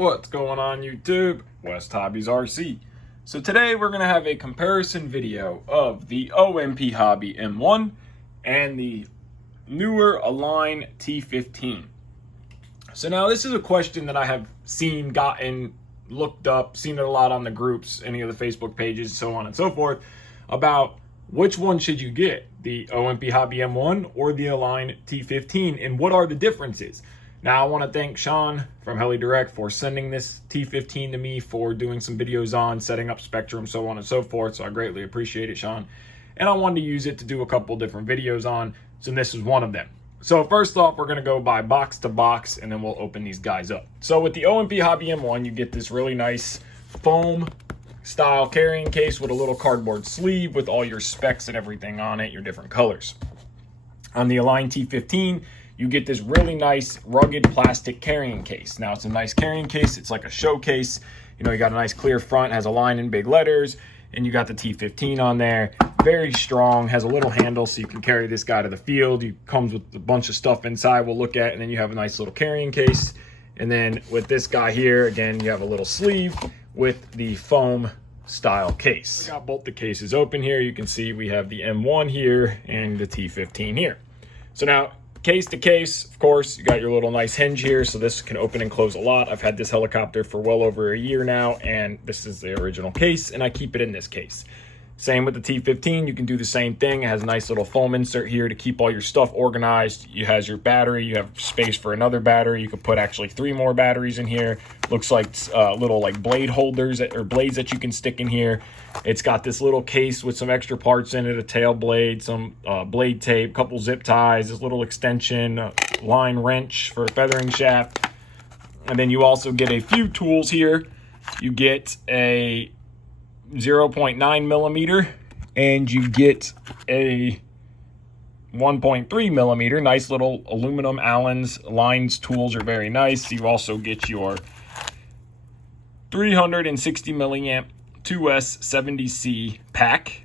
What's going on YouTube? West Hobbies RC. So today we're going to have a comparison video of the OMP Hobby M1 and the newer Align T-15. So now this is a question that I have seen, gotten, looked up, seen it a lot on the groups, any of the Facebook pages, so on and so forth, about which one should you get, the OMP Hobby M1 or the Align T-15, and what are the differences? Now, I want to thank Sean from Heli Direct for sending this T-15 to me, for doing some videos on setting up spectrum, so on and so forth. So I greatly appreciate it, Sean. And I wanted to use it to do a couple different videos on, so this is one of them. So first off, we're going to go by box to box, and then we'll open these guys up. So with the OMP Hobby M1, you get this really nice foam style carrying case with a little cardboard sleeve with all your specs and everything on it, your different colors. On the Align T-15, you get this really nice rugged plastic carrying case. Now it's a nice carrying case. It's like a showcase. You know, you got a nice clear front, has Align in big letters, and you got the T-15 on there. Very strong, has a little handle so you can carry this guy to the field. It comes with a bunch of stuff inside we'll look at, and then you have a nice little carrying case. And then with this guy here, again, you have a little sleeve with the foam style case. We got both the cases open here. You can see we have the M1 here and the T-15 here. So now, case to case, of course, you got your little nice hinge here, so this can open and close a lot. I've had this helicopter for well over a year now, and this is the original case, and I keep it in this case. Same with the T-15, you can do the same thing. It has a nice little foam insert here to keep all your stuff organized. It has your battery, you have space for another battery. You could put actually 3 more batteries in here. Looks like little like blade holders or blades that you can stick in here. It's got this little case with some extra parts in it, a tail blade, some blade tape, couple zip ties, this little extension, line wrench for a feathering shaft. And then you also get a few tools here. You get a 0.9 millimeter and you get a 1.3 millimeter. Nice little aluminum Allen's lines tools are very nice. You also get your 360 milliamp 2S70C pack,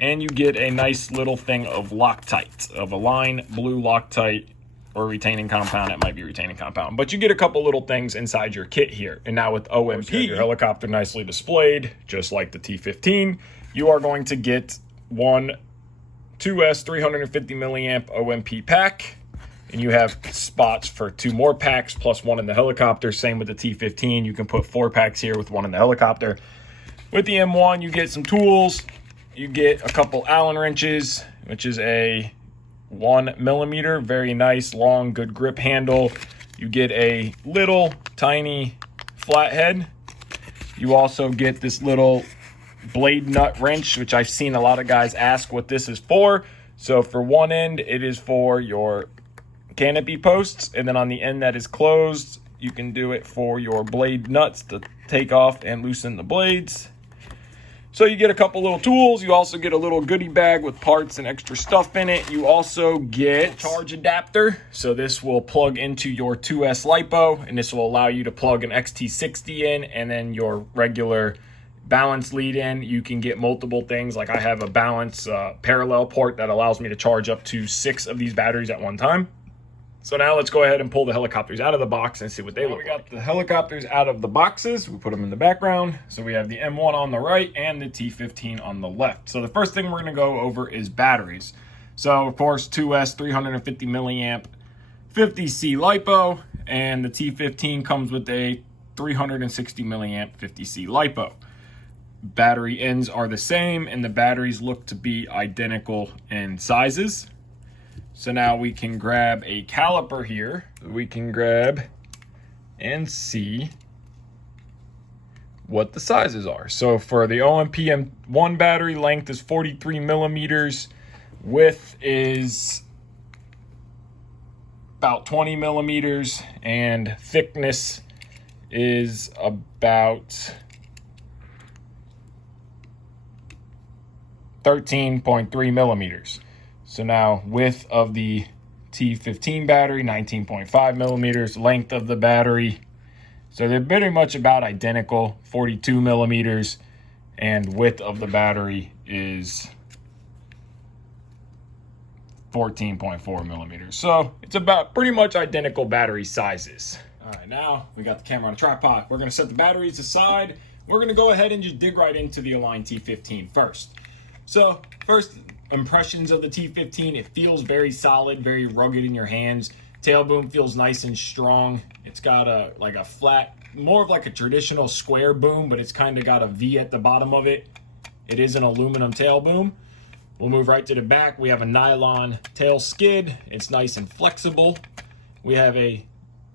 and you get a nice little thing of Loctite, of Align blue Loctite or retaining compound. It might be retaining compound, but you get a couple little things inside your kit here. And now with OMP, your helicopter nicely displayed, just like the T-15, you are going to get one 2S 350 milliamp OMP pack, and you have spots for 2 more packs plus 1 in the helicopter. Same with the T-15, you can put 4 packs here with 1 in the helicopter. With the M1, you get some tools. You get a couple Allen wrenches, which is a 1 millimeter, very nice, long, good grip handle. You get a little tiny flathead. You also get this little blade nut wrench, which I've seen a lot of guys ask what this is for. So for one end, it is for your canopy posts, and then on the end that is closed, you can do it for your blade nuts to take off and loosen the blades. So you get a couple little tools. You also get a little goodie bag with parts and extra stuff in it. You also get a charge adapter. So this will plug into your 2S LiPo, and this will allow you to plug an XT60 in and then your regular balance lead in. You can get multiple things. Like I have a balance parallel port that allows me to charge up to 6 of these batteries at one time. So now let's go ahead and pull the helicopters out of the box and see what they look like. We got the helicopters out of the boxes. We put them in the background. So we have the M1 on the right and the T-15 on the left. So the first thing we're going to go over is batteries. So of course, 2S 350 milliamp 50C LiPo, and the T-15 comes with a 360 milliamp 50C LiPo. Battery ends are the same, and the batteries look to be identical in sizes. So now we can grab a caliper here. We can grab and see what the sizes are. So for the OMP M1 battery, length is 43 millimeters. Width is about 20 millimeters. And thickness is about 13.3 millimeters. So now width of the T-15 battery, 19.5 millimeters, length of the battery. So they're pretty much about identical, 42 millimeters, and width of the battery is 14.4 millimeters. So it's about pretty much identical battery sizes. All right, now we got the camera on a tripod. We're gonna set the batteries aside. We're gonna go ahead and just dig right into the Align T-15 first. So first impressions of the T-15, it feels very solid, very rugged in your hands. Tail boom feels nice and strong. It's got a flat, more of like a traditional square boom, but it's kind of got a V at the bottom of it. It is an aluminum tail boom. We'll move right to the back. We have a nylon tail skid. It's nice and flexible. We have a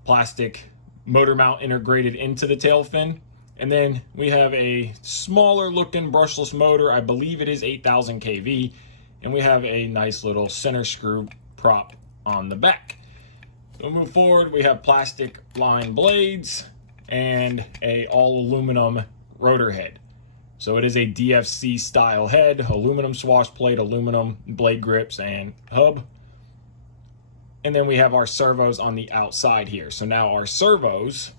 plastic motor mount integrated into the tail fin. And then we have a smaller looking brushless motor. I believe it is 8,000 kV. And we have a nice little center screw prop on the back. We'll move forward. We have plastic line blades and a all aluminum rotor head. So it is a DFC style head, aluminum swash plate, aluminum blade grips and hub. And then we have our servos on the outside here. So now our servos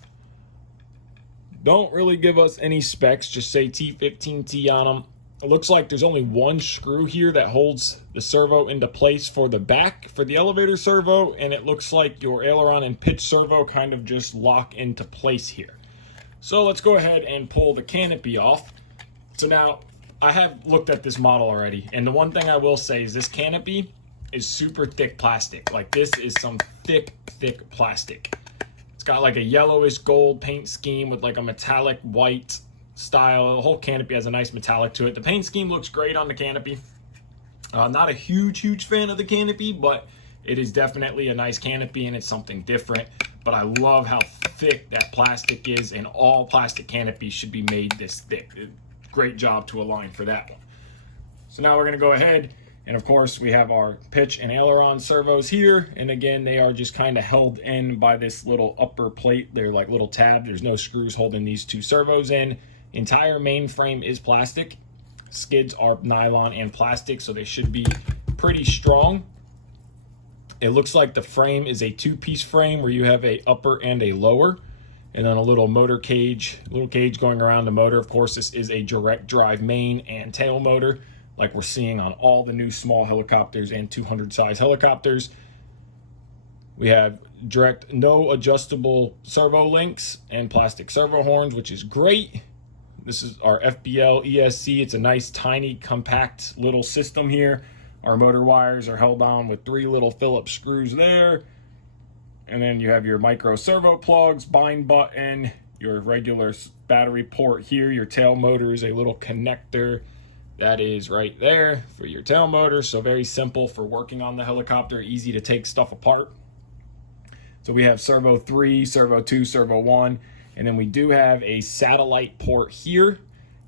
don't really give us any specs, just say T-15T on them. It looks like there's only one screw here that holds the servo into place for the back for the elevator servo, and it looks like your aileron and pitch servo kind of just lock into place here. So let's go ahead and pull the canopy off. So now I have looked at this model already, and the one thing I will say is this canopy is super thick plastic. Like this is some thick plastic. It's got like a yellowish gold paint scheme with like a metallic white style. The whole canopy has a nice metallic to it. The paint scheme looks great on the canopy. Not a huge fan of the canopy, but it is definitely a nice canopy and it's something different. But I love how thick that plastic is, and all plastic canopies should be made this thick. Great job to Align for that one. So now we're gonna go ahead, and of course we have our pitch and aileron servos here. And again, they are just kind of held in by this little upper plate. They're like little tabs. There's no screws holding these two servos in. Entire main frame is plastic. Skids are nylon and plastic, so they should be pretty strong. It looks like the frame is a two-piece frame where you have a upper and a lower, and then a little motor cage, going around the motor. Of course, this is a direct drive main and tail motor, like we're seeing on all the new small helicopters and 200 size helicopters. We have direct, no adjustable servo links and plastic servo horns, which is great. This is our FBL ESC. It's a nice, tiny, compact little system here. Our motor wires are held on with 3 little Phillips screws there. And then you have your micro servo plugs, bind button, your regular battery port here. Your tail motor is a little connector that is right there for your tail motor. So very simple for working on the helicopter, easy to take stuff apart. So we have servo 3, servo 2, servo 1. And then we do have a satellite port here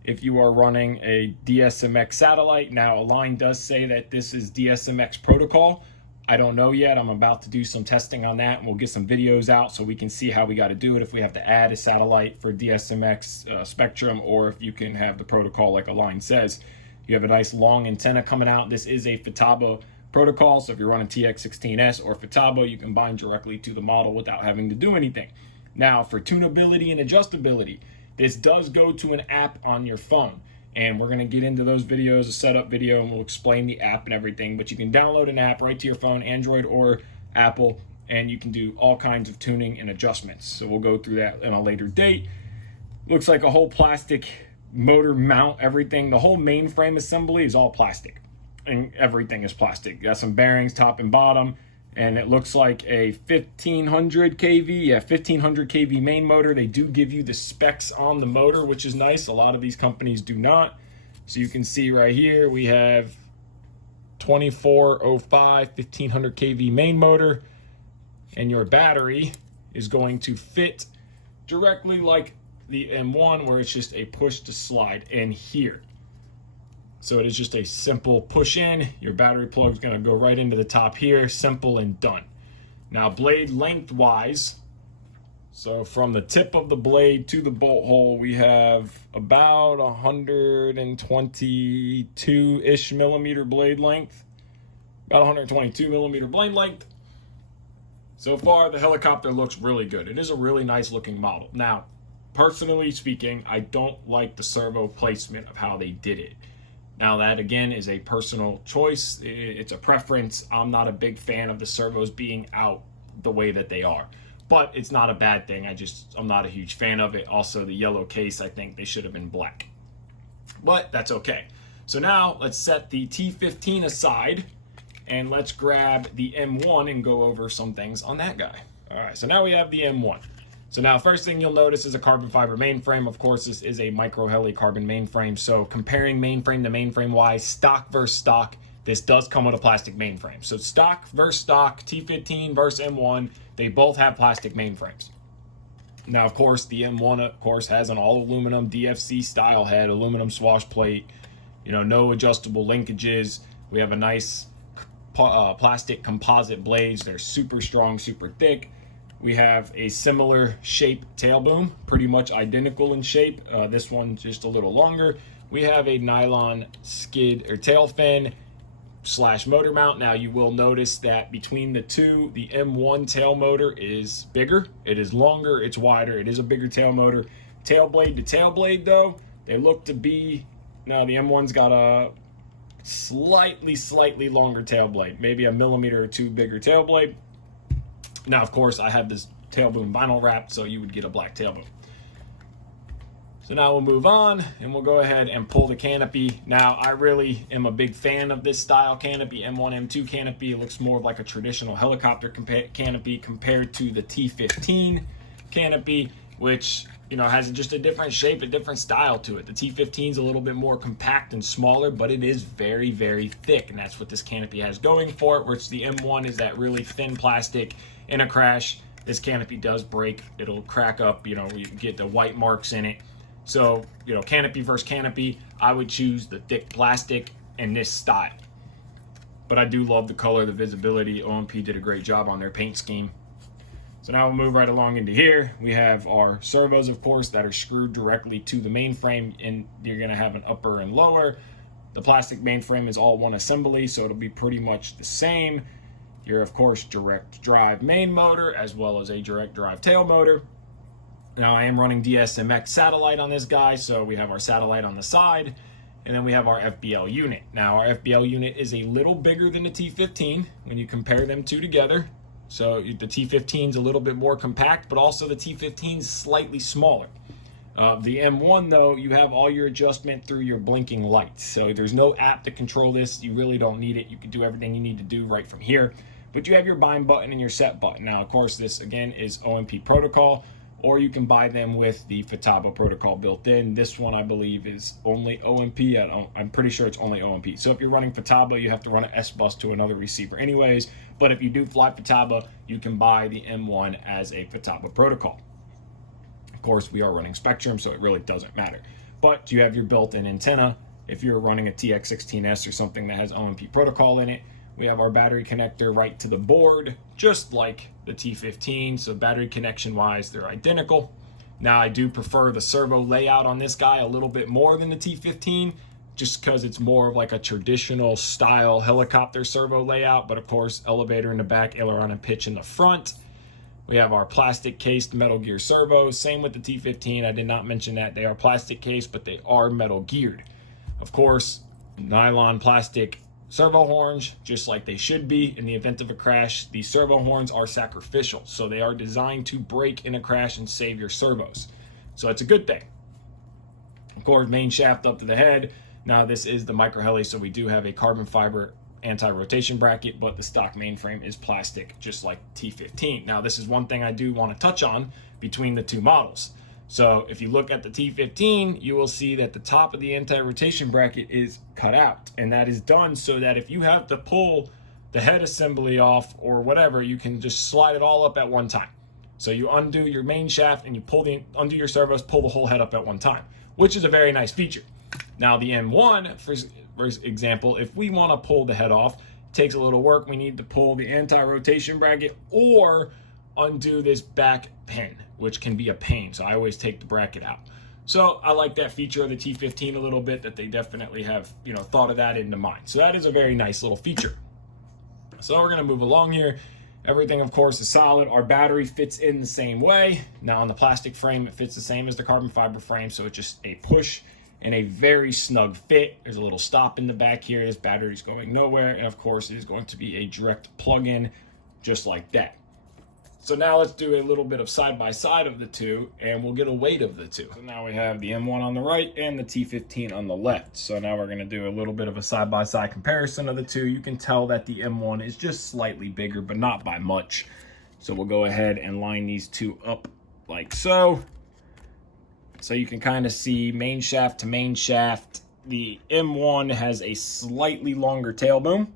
if you are running a DSMX satellite. Now, Align does say that this is DSMX protocol. I don't know yet. I'm about to do some testing on that, and we'll get some videos out so we can see how we got to do it, if we have to add a satellite for DSMX spectrum, or if you can have the protocol like Align says. You have a nice long antenna coming out. This is a Futaba protocol, so if you're running TX16S or Futaba, you can bind directly to the model without having to do anything. Now, for tunability and adjustability, this does go to an app on your phone, and we're going to get into those videos, a setup video, and we'll explain the app and everything. But you can download an app right to your phone, Android or Apple, and you can do all kinds of tuning and adjustments. So we'll go through that in a later date. Looks like a whole plastic motor mount, everything. The whole mainframe assembly is all plastic, and everything is plastic. Got some bearings top and bottom. And it looks like a 1500 kV, 1500 kV main motor. They do give you the specs on the motor, which is nice. A lot of these companies do not. So you can see right here, we have 2405 1500 kV main motor, and your battery is going to fit directly like the M1, where it's just a push to slide in here. So it is just a simple push in. Your battery plug is going to go right into the top here. Simple and done. Now, blade lengthwise, so from the tip of the blade to the bolt hole, we have about 122-ish millimeter blade length. About 122 millimeter blade length. So far, the helicopter looks really good. It is a really nice looking model. Now, personally speaking, I don't like the servo placement of how they did it. Now that again is a personal choice. It's a preference. I'm not a big fan of the servos being out the way that they are. but it's not a bad thing. I'm not a huge fan of it. Also, the yellow case, I think they should have been black, but that's okay. So now let's set the T-15 aside and let's grab the M1 and go over some things on that guy. All right, so now we have the M1. So now first thing you'll notice is a carbon fiber mainframe. Of course, this is a micro heli carbon mainframe. So comparing mainframe to mainframe wise, stock versus stock, this does come with a plastic mainframe. So stock versus stock, T-15 versus M1, they both have plastic mainframes. Now, of course, the M1, of course, has an all aluminum DFC style head, aluminum swash plate, no adjustable linkages. We have a nice plastic composite blades. They're super strong, super thick. We have a similar shape tail boom, pretty much identical in shape. This one's just a little longer. We have a nylon skid or tail fin / motor mount. Now you will notice that between the two, the M1 tail motor is bigger. It is longer, it's wider, it is a bigger tail motor. Tail blade to tail blade though, they look to be, now the M1's got a slightly longer tail blade, maybe a millimeter or two bigger tail blade. Now, of course, I have this tail boom vinyl wrapped, so you would get a black tail boom. So now we'll move on and we'll go ahead and pull the canopy. Now, I really am a big fan of this style canopy, M1, M2 canopy. It looks more like a traditional helicopter canopy compared to the T-15 canopy, which, has just a different shape, a different style to it. The T-15 is a little bit more compact and smaller, but it is very, very thick, and that's what this canopy has going for it, which the M1 is that really thin plastic. In a crash, this canopy does break. It'll crack up, you get the white marks in it. So, canopy versus canopy, I would choose the thick plastic in this style. But I do love the color, the visibility. OMP did a great job on their paint scheme. So now we'll move right along into here. We have our servos, of course, that are screwed directly to the mainframe, and you're gonna have an upper and lower. The plastic mainframe is all one assembly, so it'll be pretty much the same. Your, of course, direct drive main motor, as well as a direct drive tail motor. Now I am running DSMX satellite on this guy, so we have our satellite on the side, and then we have our FBL unit. Now our FBL unit is a little bigger than the T-15 when you compare them two together. So the T-15 is a little bit more compact, but also the T-15 is slightly smaller. The M1 though, you have all your adjustment through your blinking lights. So there's no app to control this. You really don't need it. You can do everything you need to do right from here. But you have your bind button and your set button. Now, of course, this again is OMP protocol, or you can buy them with the Futaba protocol built in. This one, I believe, is only OMP. I'm pretty sure it's only OMP. So if you're running Futaba, you have to run an S-bus to another receiver anyways. But if you do fly Futaba, you can buy the M1 as a Futaba protocol. Of course, we are running Spectrum, so it really doesn't matter. But you have your built-in antenna. If you're running a TX16S or something that has OMP protocol in it, we have our battery connector right to the board, just like the T-15. So battery connection wise, they're identical. Now I do prefer the servo layout on this guy a little bit more than the T-15, just because it's more of like a traditional style helicopter servo layout. But of course, elevator in the back, aileron and pitch in the front. We have our plastic cased metal gear servos. Same with the T-15. I did not mention that they are plastic cased, but they are metal geared. Of course, nylon plastic servo horns, just like they should be. In the event of a crash, the servo horns are sacrificial, so they are designed to break in a crash and save your servos. So it's a good thing. Of course, main shaft up to the head. Now this is the micro heli, so we do have a carbon fiber anti-rotation bracket, but the stock mainframe is plastic, just like T-15. Now this is one thing I do want to touch on between the two models. So if you look at the T-15, you will see that the top of the anti-rotation bracket is cut out, and that is done so that if you have to pull the head assembly off or whatever, you can just slide it all up at one time. So you undo your main shaft and you undo your servos, pull the whole head up at one time, which is a very nice feature. Now the M1, for example, if we want to pull the head off, it takes a little work. We need to pull the anti-rotation bracket or undo this back pin, which can be a pain. So I always take the bracket out. So I like that feature of the T-15 a little bit, that they definitely have, thought of that into mind. So that is a very nice little feature. So we're going to move along here. Everything, of course, is solid. Our battery fits in the same way. Now on the plastic frame, it fits the same as the carbon fiber frame. So it's just a push and a very snug fit. There's a little stop in the back here. This battery's going nowhere. And of course, it is going to be a direct plug-in just like that. So now let's do a little bit of side by side of the two, and we'll get a weight of the two. So now we have the M1 on the right and the T-15 on the left. So now we're gonna do a little bit of a side by side comparison of the two. You can tell that the M1 is just slightly bigger, but not by much. So we'll go ahead and line these two up like so. So you can kind of see main shaft to main shaft. The M1 has a slightly longer tail boom.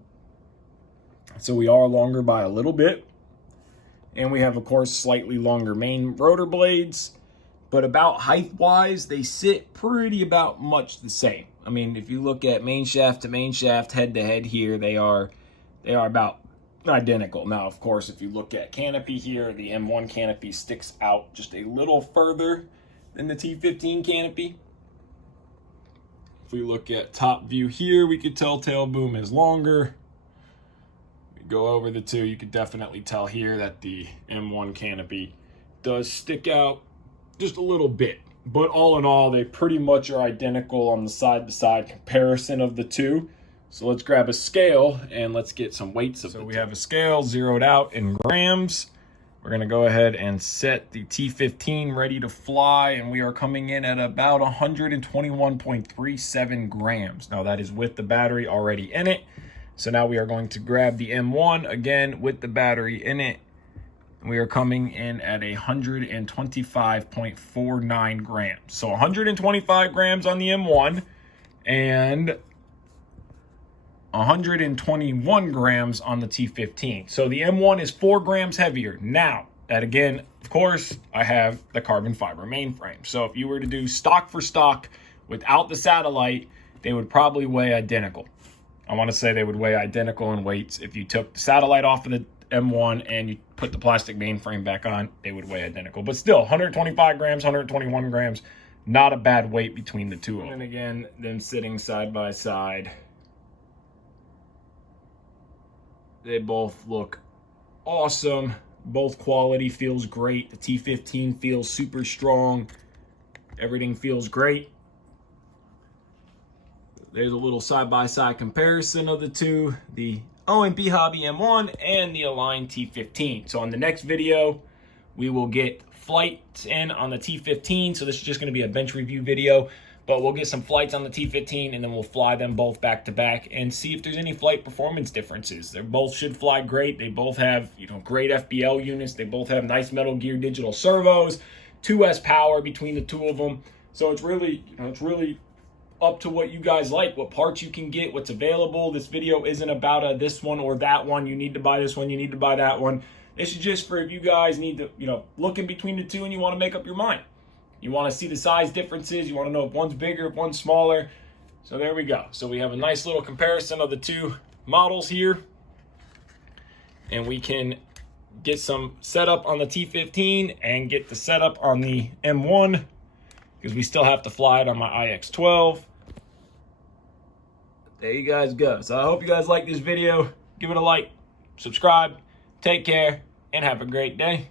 So we are longer by a little bit. And we have, of course, slightly longer main rotor blades. But about height-wise, they sit pretty about much the same. I mean, if you look at main shaft to main shaft, head to head here, they are about identical. Now, of course, if you look at canopy here, the M1 canopy sticks out just a little further than the T-15 canopy. If we look at top view here, we could tell tail boom is longer. Go over the two, you could definitely tell here that the M1 canopy does stick out just a little bit. But all in all, they pretty much are identical on the side-to-side comparison of the two. So let's grab a scale and let's get some weights of it. So we have a scale zeroed out in grams. We're gonna go ahead and set the T-15 ready to fly, and we are coming in at about 121.37 grams. Now that is with the battery already in it. So now we are going to grab the M1 again with the battery in it. We are coming in at 125.49 grams. So 125 grams on the M1 and 121 grams on the T-15. So the M1 is 4 grams heavier. Now, that again, of course, I have the carbon fiber mainframe. So if you were to do stock for stock without the satellite, they would probably weigh identical. I want to say they would weigh identical in weights. If you took the satellite off of the M1 and you put the plastic mainframe back on, they would weigh identical. But still, 125 grams, 121 grams, not a bad weight between the two of them. And again, them sitting side by side, they both look awesome. Both quality feels great. The T-15 feels super strong. Everything feels great. There's a little side-by-side comparison of the two, the OMP Hobby M1 and the Align T-15. So on the next video, we will get flights in on the T-15. So this is just going to be a bench review video, but we'll get some flights on the T-15 and then we'll fly them both back to back and see if there's any flight performance differences. They both should fly great. They both have, great FBL units. They both have nice Metal Gear digital servos, 2S power between the two of them. So it's really, it's really up to what you guys like, what parts you can get, what's available. This video isn't about this one or that one. You need to buy this one, you need to buy that one. This is just for if you guys need to, look in between the two and you want to make up your mind. You want to see the size differences. You want to know if one's bigger, if one's smaller. So there we go. So we have a nice little comparison of the two models here. And we can get some setup on the T-15 and get the setup on the M1 because we still have to fly it on my IX-12. There you guys go. So I hope you guys like this video. Give it a like, subscribe, take care, and have a great day.